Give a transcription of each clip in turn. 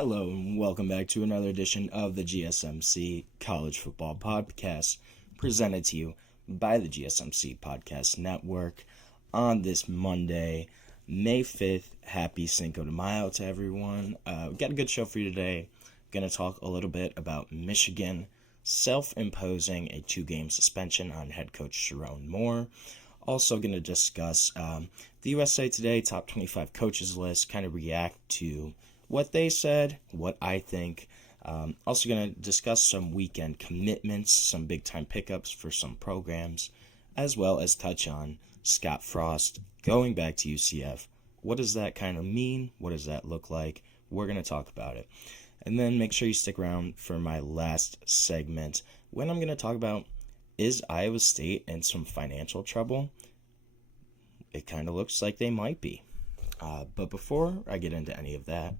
Hello and welcome back to another edition of the GSMC College Football Podcast, presented to you by the GSMC Podcast Network on this Monday, May 5th. Happy Cinco de Mayo to everyone. We've got a good show for you today. Going to talk a little bit about Michigan self-imposing a 2-game suspension on head coach Sherrone Moore. Also going to discuss the USA Today Top 25 Coaches list, kind of react to what they said, what I think. Also going to discuss some weekend commitments, some big-time pickups for some programs, as well as touch on Scott Frost going back to UCF. What does that kind of mean? What does that look like? We're going to talk about it. And then make sure you stick around for my last segment when I'm going to talk about, is Iowa State in some financial trouble? It kind of looks like they might be. But before I get into any of that,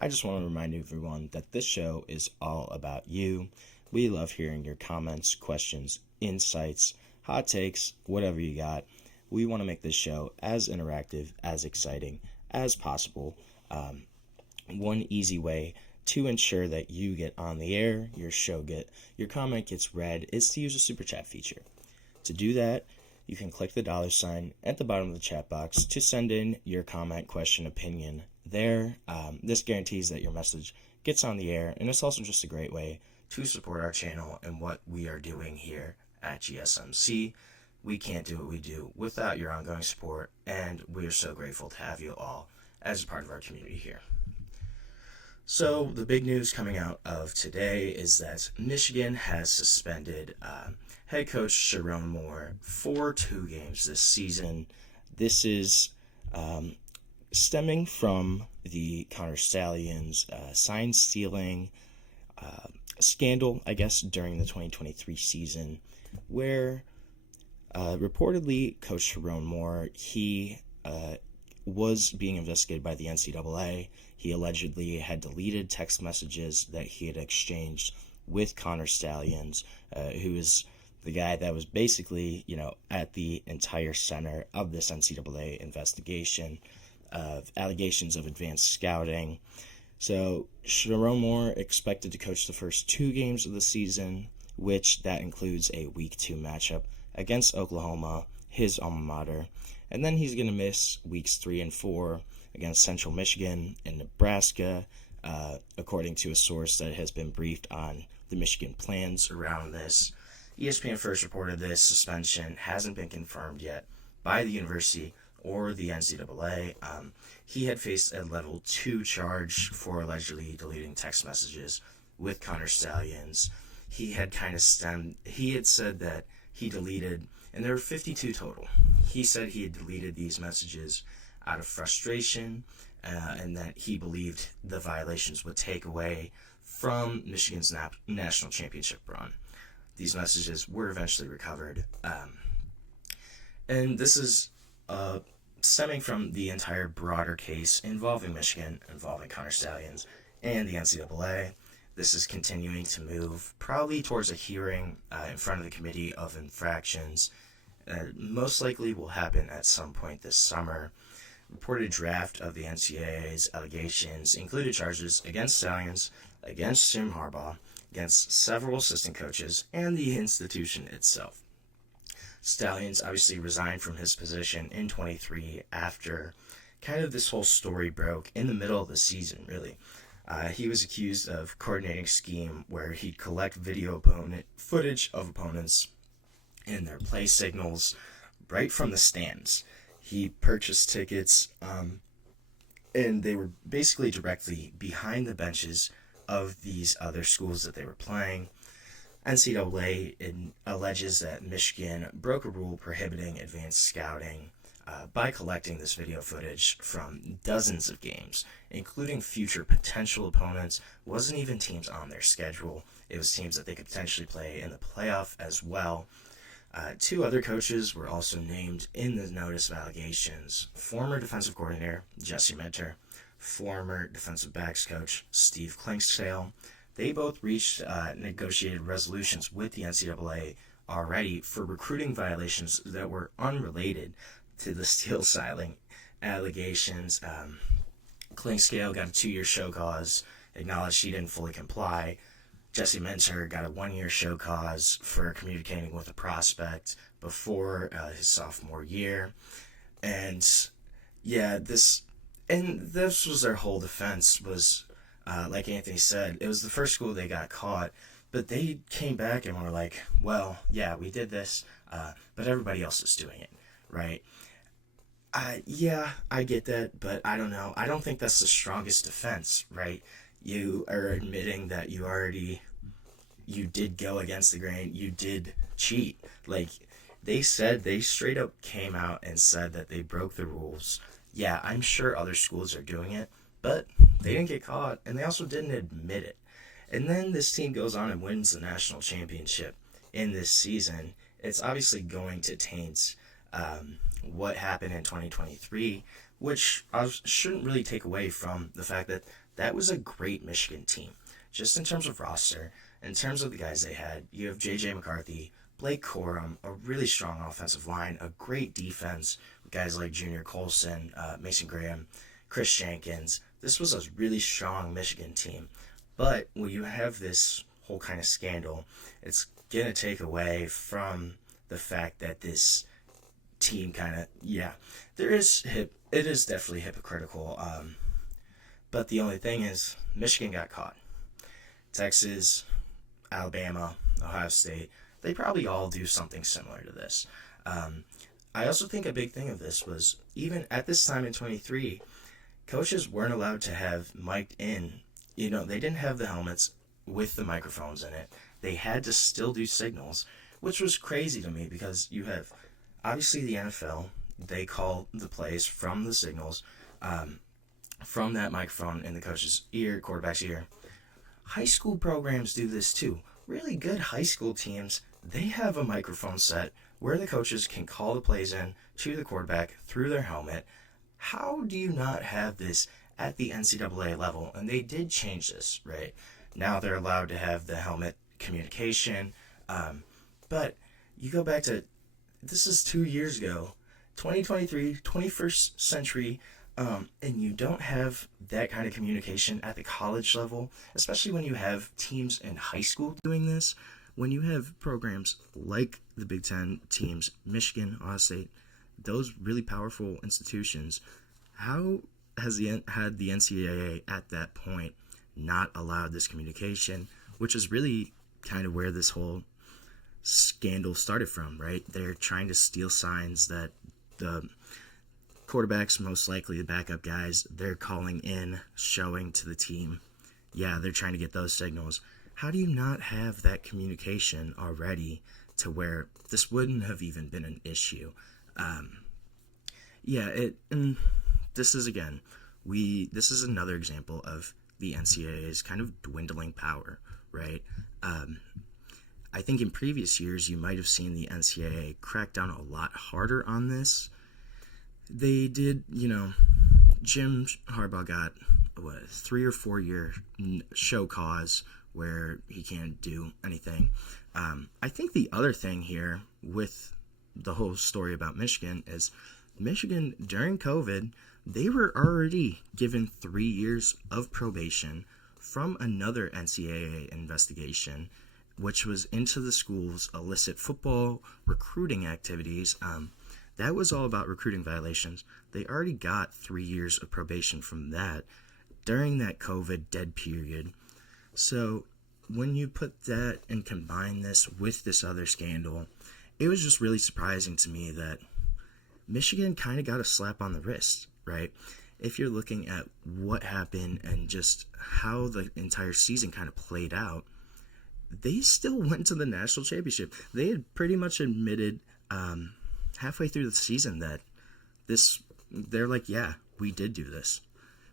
I just want to remind everyone that this show is all about you. We love hearing your comments, questions, insights, hot takes, whatever you got. We want to make this show as interactive, as exciting as possible. One easy way to ensure that you get on the air, your comment gets read, is to use a super chat feature. To do that, you can click the $ at the bottom of the chat box to send in your comment, question, opinion there. This guarantees that your message gets on the air, and it's also just a great way to support our channel and what we are doing here at GSMC. We can't do what we do without your ongoing support, and we are so grateful to have you all as a part of our community here. So the big news coming out of today is that Michigan has suspended head coach Sherrone Moore for 2 games this season. This is stemming from the Connor Stalions sign stealing scandal, I guess, during the 2023 season, where reportedly Coach Sherrone Moore, he was being investigated by the NCAA. He allegedly had deleted text messages that he had exchanged with Connor Stalions, who is the guy that was basically, at the entire center of this NCAA investigation of allegations of advanced scouting. So Sherrone Moore expected to coach the first 2 games of the season, which that includes a Week 2 matchup against Oklahoma, his alma mater. And then he's going to miss Weeks 3 and 4 against Central Michigan and Nebraska, according to a source that has been briefed on the Michigan plans around this. ESPN first reported this suspension hasn't been confirmed yet by the university or the NCAA. He had faced a level 2 charge for allegedly deleting text messages with Connor Stalions. He had said that he deleted, and there were 52 total. He said he had deleted these messages out of frustration, and that he believed the violations would take away from Michigan's national championship run. These messages were eventually recovered. And this is stemming from the entire broader case involving Michigan, involving Connor Stalions, and the NCAA. This is continuing to move probably towards a hearing in front of the Committee of Infractions. Most likely will happen at some point this summer. Reported draft of the NCAA's allegations included charges against Stalions, against Jim Harbaugh, against several assistant coaches, and the institution itself. Stalions obviously resigned from his position in 23 after kind of this whole story broke in the middle of the season, really. He was accused of coordinating a scheme where he'd collect video footage of opponents and their play signals right from the stands. He purchased tickets, and they were basically directly behind the benches of these other schools that they were playing. NCAA alleges that Michigan broke a rule prohibiting advanced scouting by collecting this video footage from dozens of games, including future potential opponents. It wasn't even teams on their schedule. It was teams that they could potentially play in the playoff as well. 2 other coaches were also named in the notice of allegations. Former defensive coordinator Jesse Minter, former defensive backs coach Steve Clinkscale. They both reached negotiated resolutions with the NCAA already for recruiting violations that were unrelated to the steal signing allegations. Clinkscale got a 2-year show cause acknowledged he didn't fully comply. Jesse Minter got a 1-year show cause for communicating with a prospect before his sophomore year. And yeah, this was their whole defense was, like Anthony said, it was the first school they got caught, but they came back and were like, well, yeah, we did this, but everybody else is doing it, right? Yeah, I get that, but I don't know. I don't think that's the strongest defense, right? You are admitting that you did go against the grain, you did cheat. Like, they straight up came out and said that they broke the rules. Yeah, I'm sure other schools are doing it, but they didn't get caught, and they also didn't admit it. And then this team goes on and wins the national championship in this season. It's obviously going to taint what happened in 2023, which I shouldn't really take away from the fact that that was a great Michigan team. Just in terms of roster, in terms of the guys they had, you have J.J. McCarthy, Blake Corum, a really strong offensive line, a great defense with guys like Junior Colson, Mason Graham, Chris Jenkins. This was a really strong Michigan team. But when you have this whole kind of scandal, it's going to take away from the fact that this team kind of, it is definitely hypocritical. But the only thing is, Michigan got caught. Texas, Alabama, Ohio State, they probably all do something similar to this. I also think a big thing of this was, even at this time in 23, coaches weren't allowed to have mic'd in. They didn't have the helmets with the microphones in it. They had to still do signals, which was crazy to me because you have, obviously, the NFL. They call the plays from the signals, from that microphone in the coach's ear, quarterback's ear. High school programs do this too. Really good high school teams, they have a microphone set where the coaches can call the plays in to the quarterback through their helmet. How do you not have this at the NCAA level? And they did change this, right? Now they're allowed to have the helmet communication. But you go back to, this is 2 years ago, 2023, 21st century, and you don't have that kind of communication at the college level, especially when you have teams in high school doing this, when you have programs like the Big Ten teams, Michigan, Ohio State, those really powerful institutions. How had the NCAA at that point not allowed this communication, which is really kind of where this whole scandal started from, right? They're trying to steal signs that the quarterbacks, most likely the backup guys, they're calling in, showing to the team. Yeah, they're trying to get those signals. How do you not have that communication already to where this wouldn't have even been an issue? This is another example of the NCAA's kind of dwindling power, right? I think in previous years, you might have seen the NCAA crack down a lot harder on this. They did, Jim Harbaugh got a 3 or 4 year show cause where he can't do anything. I think the other thing here with the whole story about Michigan is Michigan, during COVID, they were already given 3 years of probation from another NCAA investigation, which was into the school's illicit football recruiting activities. That was all about recruiting violations. They already got 3 years of probation from that during that COVID dead period. So when you put that and combine this with this other scandal, it was just really surprising to me that Michigan kind of got a slap on the wrist, right? If you're looking at what happened and just how the entire season kind of played out, they still went to the national championship. They had pretty much admitted halfway through the season that they're like, yeah, we did do this.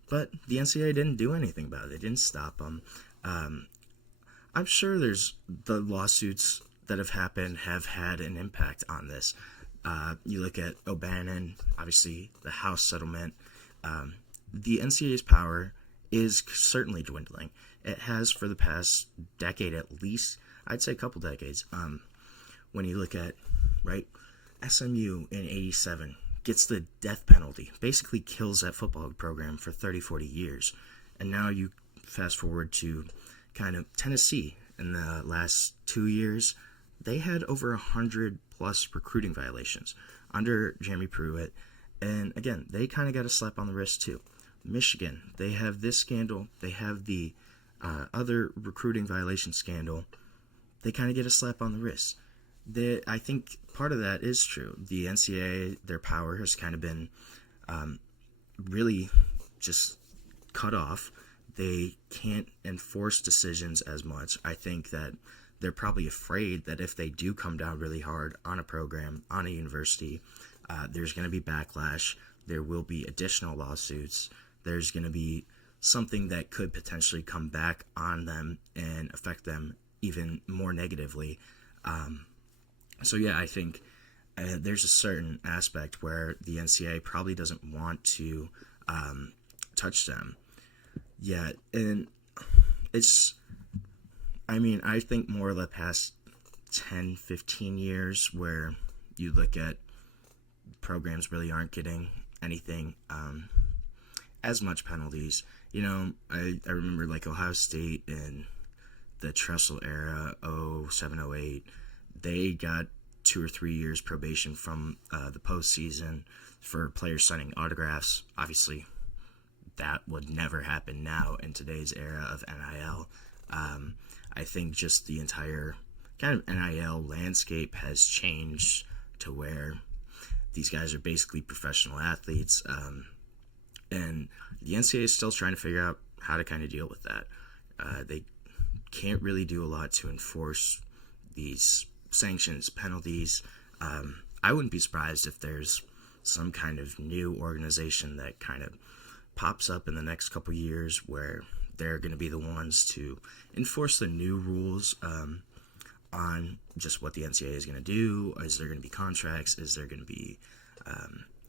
But the NCAA didn't do anything about it. They didn't stop them. I'm sure the lawsuits that have happened have had an impact on this. You look at O'Bannon, obviously the House settlement. The NCAA's power is certainly dwindling. It has for the past decade at least. I'd say a couple decades. When you look at, right, SMU in 87 gets the death penalty, basically kills that football program for 30, 40 years. And now you fast forward to kind of Tennessee in the last 2 years, they had over 100 plus recruiting violations under Jeremy Pruitt. And again, they kind of got a slap on the wrist too. Michigan, they have this scandal. They have the other recruiting violation scandal. They kind of get a slap on the wrist. I think part of that is true. The NCAA, their power has kind of been really just cut off. They can't enforce decisions as much. I think that they're probably afraid that if they do come down really hard on a program, on a university, there's going to be backlash. There will be additional lawsuits. There's going to be something that could potentially come back on them and affect them even more negatively. So yeah, I think there's a certain aspect where the NCAA probably doesn't want to touch them yet. And I think more of the past 10, 15 years where you look at programs really aren't getting anything as much penalties. I remember like Ohio State in the Tressel era, 07, 08, they got 2 or 3 years probation from the postseason for players signing autographs. Obviously, that would never happen now in today's era of NIL. I think just the entire kind of NIL landscape has changed to where these guys are basically professional athletes, and the NCAA is still trying to figure out how to kind of deal with that. They can't really do a lot to enforce these sanctions, penalties. I wouldn't be surprised if there's some kind of new organization that kind of pops up in the next couple years where they're going to be the ones to enforce the new rules on just what the NCAA is going to do. Is there going to be contracts? Is there going to be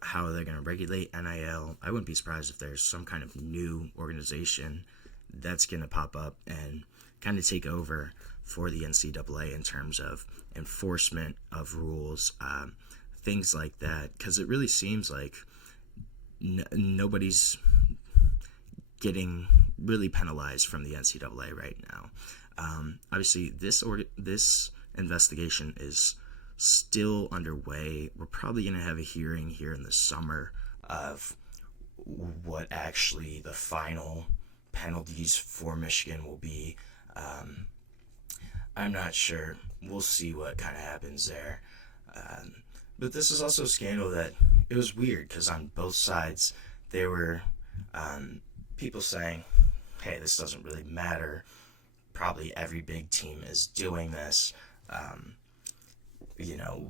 how are they going to regulate NIL? I wouldn't be surprised if there's some kind of new organization that's going to pop up and kind of take over for the NCAA in terms of enforcement of rules, things like that, because it really seems like nobody's getting really penalized from the NCAA right now. Obviously, this investigation is still underway. We're probably going to have a hearing here in the summer of what actually the final penalties for Michigan will be. I'm not sure. We'll see what kind of happens there. But this is also a scandal that it was weird because on both sides there were people saying, hey, this doesn't really matter. Probably every big team is doing this.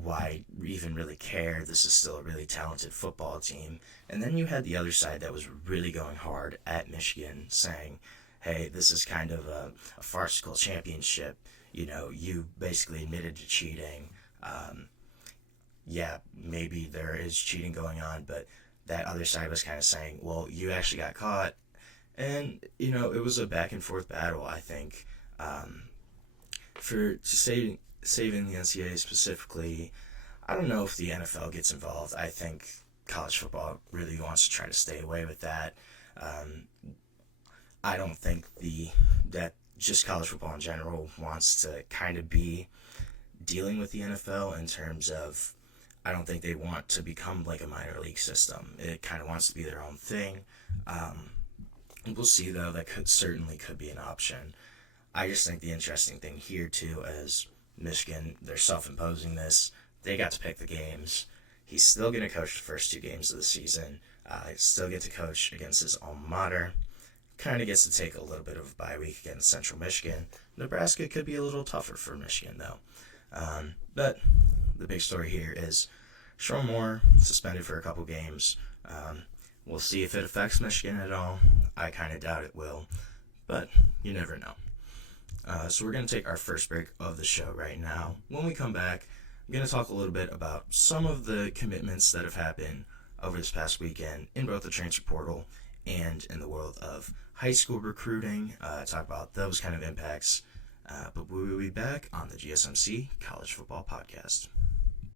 Why even really care? This is still a really talented football team. And then you had the other side that was really going hard at Michigan saying, hey, this is kind of a farcical championship. You basically admitted to cheating. Yeah, maybe there is cheating going on, but that other side was kind of saying, well, you actually got caught. And, it was a back and forth battle, I think. For saving the NCAA specifically, I don't know if the NFL gets involved. I think college football really wants to try to stay away with that. I don't think that just college football in general wants to kind of be dealing with the NFL in terms of, I don't think they want to become like a minor league system. It kind of wants to be their own thing. We'll see, though. That certainly could be an option. I just think the interesting thing here, too, is Michigan, they're self-imposing this. They got to pick the games. He's still going to coach the first 2 games of the season. Still get to coach against his alma mater. Kind of gets to take a little bit of a bye week against Central Michigan. Nebraska could be a little tougher for Michigan, though. But the big story here is Sherrone Moore suspended for a couple games. We'll see if it affects Michigan at all. I kind of doubt it will, but you never know. So we're going to take our first break of the show right now. When we come back, I'm going to talk a little bit about some of the commitments that have happened over this past weekend in both the transfer portal and in the world of high school recruiting, talk about those kind of impacts. But we will be back on the GSMC College Football Podcast.